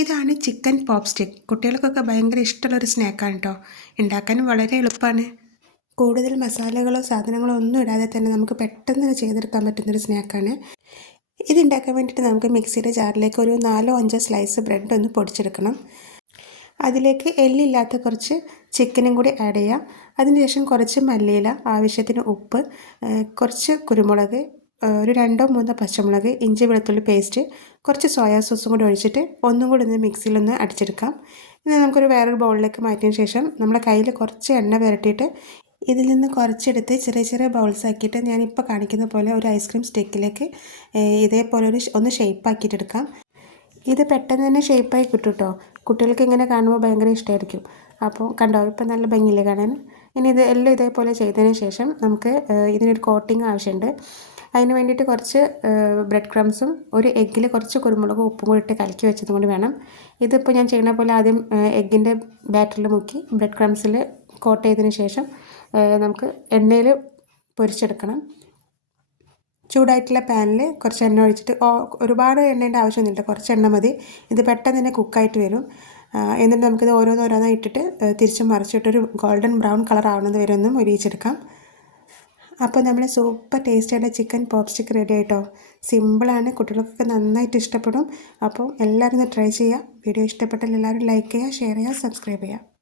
ഇതാണ് chicken pop stick. കുട്ടികൾക്കൊക്കെ ഭയങ്കര ഇഷ്ടമുള്ളൊരു സ്നാക്കാണ് കേട്ടോ. ഉണ്ടാക്കാനും വളരെ എളുപ്പമാണ്. കൂടുതൽ മസാലകളോ സാധനങ്ങളോ ഒന്നും ഇടാതെ തന്നെ നമുക്ക് പെട്ടെന്ന് ചെയ്തെടുക്കാൻ പറ്റുന്നൊരു സ്നാക്കാണ്. ഇതുണ്ടാക്കാൻ വേണ്ടിയിട്ട് നമുക്ക് മിക്സിയുടെ ജാറിലേക്ക് ഒരു 4-5 സ്ലൈസ് ബ്രെഡ് ഒന്ന് പൊടിച്ചെടുക്കണം. അതിലേക്ക് എല്ലില്ലാത്ത കുറച്ച് ചിക്കനും കൂടി ആഡ് ചെയ്യാം. അതിനുശേഷം കുറച്ച് മല്ലിയില, ആവശ്യത്തിന് ഉപ്പ്, കുറച്ച് കുരുമുളക്, ഒരു 2-3 പച്ചമുളക്, ഇഞ്ചി വെളുത്തുള്ളി പേസ്റ്റ്, കുറച്ച് സോയാ സോസും കൂടി ഒഴിച്ചിട്ട് ഒന്നും കൂടി ഒന്ന് മിക്സിയിലൊന്ന് അടിച്ചെടുക്കാം. ഇനി നമുക്കൊരു വേറൊരു ബൗളിലേക്ക് മാറ്റിയതിന് ശേഷം നമ്മുടെ കയ്യിൽ കുറച്ച് എണ്ണ പുരട്ടിയിട്ട് ഇതിൽ നിന്ന് കുറച്ചെടുത്ത് ചെറിയ ചെറിയ ബൗൾസ് ആക്കിയിട്ട് ഞാനിപ്പോൾ കാണിക്കുന്ന പോലെ ഒരു ഐസ്ക്രീം സ്റ്റിക്കിലേക്ക് ഇതേപോലെ ഒന്ന് ഷേപ്പാക്കിയിട്ടെടുക്കാം. ഇത് പെട്ടെന്ന് തന്നെ ഷേപ്പായി കിട്ടും കേട്ടോ. കുട്ടികൾക്ക് ഇങ്ങനെ കാണുമ്പോൾ ഭയങ്കര ഇഷ്ടമായിരിക്കും. അപ്പോൾ കണ്ടോ, ഇപ്പം നല്ല ഭംഗിയില്ലേ കാണാൻ. ഇനി ഇത് എല്ലാം ഇതേപോലെ ചെയ്തതിന് ശേഷം നമുക്ക് ഇതിനൊരു കോട്ടിങ് ആവശ്യമുണ്ട്. അതിന് വേണ്ടിയിട്ട് കുറച്ച് ബ്രെഡ് ക്രംസും ഒരു എഗ്ഗിൽ കുറച്ച് കുരുമുളകും ഉപ്പും കൂടി ഇട്ട് കലക്കി വെച്ചതും കൂടി വേണം. ഇതിപ്പോൾ ഞാൻ ചെയ്യുന്ന പോലെ ആദ്യം എഗ്ഗിൻ്റെ ബാറ്ററിൽ മുക്കി ബ്രെഡ് ക്രംസിൽ കോട്ട് ചെയ്തതിന് ശേഷം നമുക്ക് എണ്ണയിൽ പൊരിച്ചെടുക്കണം. ചൂടായിട്ടുള്ള പാനിൽ കുറച്ച് എണ്ണ ഒഴിച്ചിട്ട്, ഒരുപാട് എണ്ണേൻ്റെ ആവശ്യമൊന്നുമില്ല, കുറച്ച് എണ്ണ മതി. ഇത് പെട്ടെന്ന് തന്നെ കുക്കായിട്ട് വരും. എന്നിട്ട് നമുക്കിത് ഓരോന്നോരോന്നായി ഇട്ടിട്ട് തിരിച്ചും മറിച്ചിട്ടൊരു ഗോൾഡൻ ബ്രൗൺ കളർ ആവുന്നത് വരെ ഒന്നും ഒരിയിച്ചെടുക്കാം. അപ്പോൾ നമ്മൾ സൂപ്പർ ടേസ്റ്റിയുടെ ചിക്കൻ പോപ്പ് സ്റ്റിക്ക് റെഡി ആയിട്ടോ. സിമ്പിളാണ്, കുട്ടികൾക്കൊക്കെ നന്നായിട്ട് ഇഷ്ടപ്പെടും. അപ്പോൾ എല്ലാവരും ഒന്ന് ട്രൈ ചെയ്യുക. വീഡിയോ ഇഷ്ടപ്പെട്ടാൽ എല്ലാവരും ലൈക്ക് ചെയ്യുക, ഷെയർ ചെയ്യുക, സബ്സ്ക്രൈബ് ചെയ്യുക.